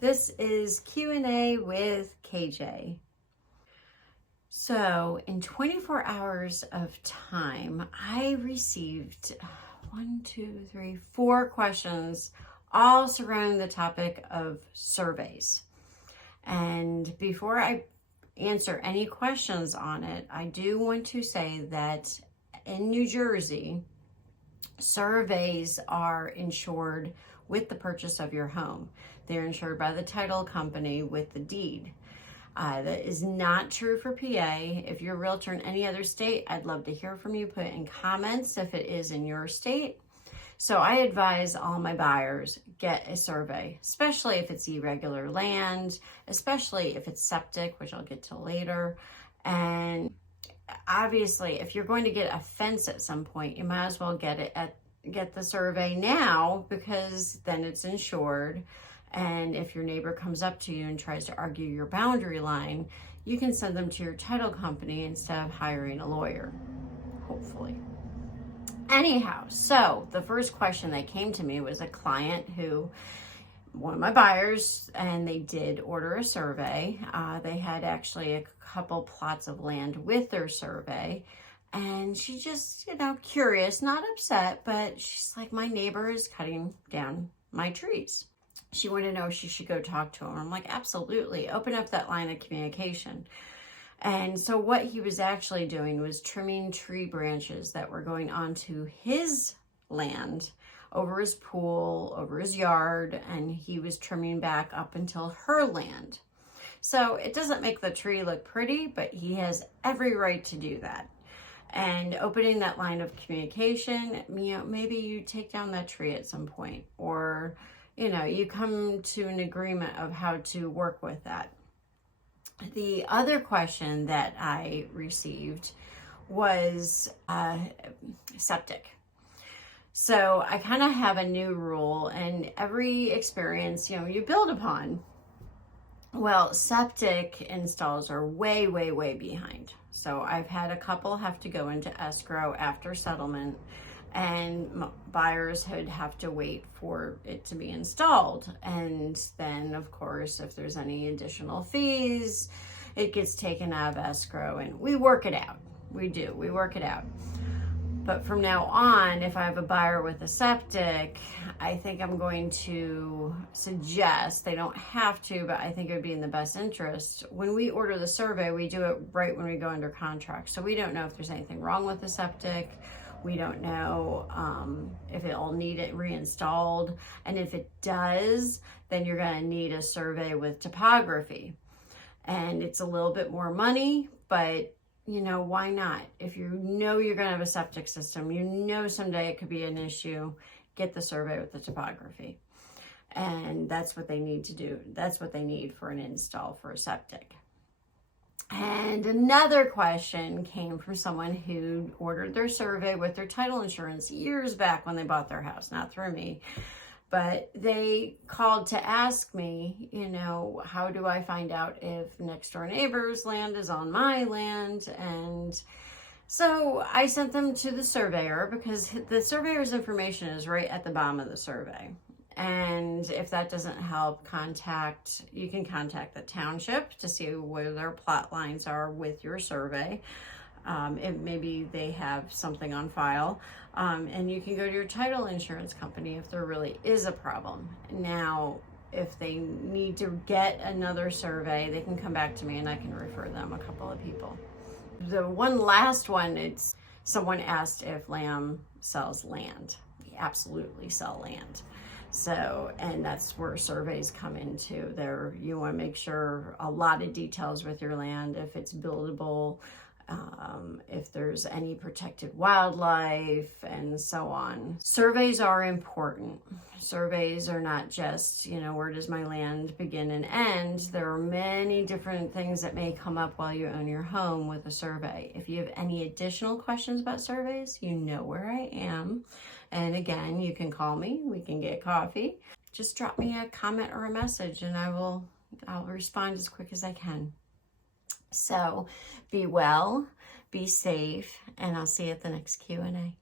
This is Q&A with KJ. So in 24 hours of time, I received 4 questions, all surrounding the topic of surveys. And before I answer any questions on it, I do want to say that in New Jersey, surveys are insured with the purchase of your home. They're insured by the title company with the deed. That is not true for PA. If you're a realtor in any other state, I'd love to hear from you. Put in comments if it is in your state. So I advise all my buyers, get a survey, especially if it's irregular land, especially if it's septic, which I'll get to later. And obviously, if you're going to get a fence at some point, you might as well get the survey now, because then it's insured. And if your neighbor comes up to you and tries to argue your boundary line, you can send them to your title company instead of hiring a lawyer, hopefully. Anyhow, so the first question that came to me was a client one of my buyers, and they did order a survey. They had actually a couple plots of land with their survey. And she just, curious, not upset, but she's like, my neighbor is cutting down my trees. She wanted to know if she should go talk to him. I'm like, absolutely. Open up that line of communication. And so what he was actually doing was trimming tree branches that were going onto his land, over his pool, over his yard, and he was trimming back up until her land. So it doesn't make the tree look pretty, but he has every right to do that. And opening that line of communication, maybe you take down that tree at some point, or you come to an agreement of how to work with that. The other question that I received was septic. So I kind of have a new rule, and every experience, you build upon. Well, septic installs are way, way, way behind. So I've had a couple have to go into escrow after settlement, and buyers would have to wait for it to be installed. And then, of course, if there's any additional fees, it gets taken out of escrow, and we work it out. We work it out. But from now on, if I have a buyer with a septic, I think I'm going to suggest, they don't have to, but I think it would be in the best interest. When we order the survey, we do it right when we go under contract. So we don't know if there's anything wrong with the septic. We don't know if it'll need it reinstalled. And if it does, then you're going to need a survey with topography. And it's a little bit more money, but why not? If you're going to have a septic system, someday it could be an issue, get the survey with the topography. And that's what they need to do. That's what they need for an install for a septic. And another question came from someone who ordered their survey with their title insurance years back when they bought their house, not through me. But they called to ask me, how do I find out if next door neighbor's land is on my land? And so I sent them to the surveyor, because the surveyor's information is right at the bottom of the survey. And if that doesn't help, you can contact the township to see where their plot lines are with your survey. Maybe they have something on file. And you can go to your title insurance company if there really is a problem. Now, if they need to get another survey, they can come back to me and I can refer them a couple of people. The one last one, someone asked if Lamb sells land. We absolutely sell land. So, and that's where surveys come into there. You want to make sure a lot of details with your land, if it's buildable, if there's any protected wildlife, and so on. Surveys are important. Surveys are not just, where does my land begin and end? There are many different things that may come up while you own your home with a survey. If you have any additional questions about surveys, you know where I am. And again, you can call me, we can get coffee. Just drop me a comment or a message and I'll respond as quick as I can. So be well, be safe, and I'll see you at the next Q&A.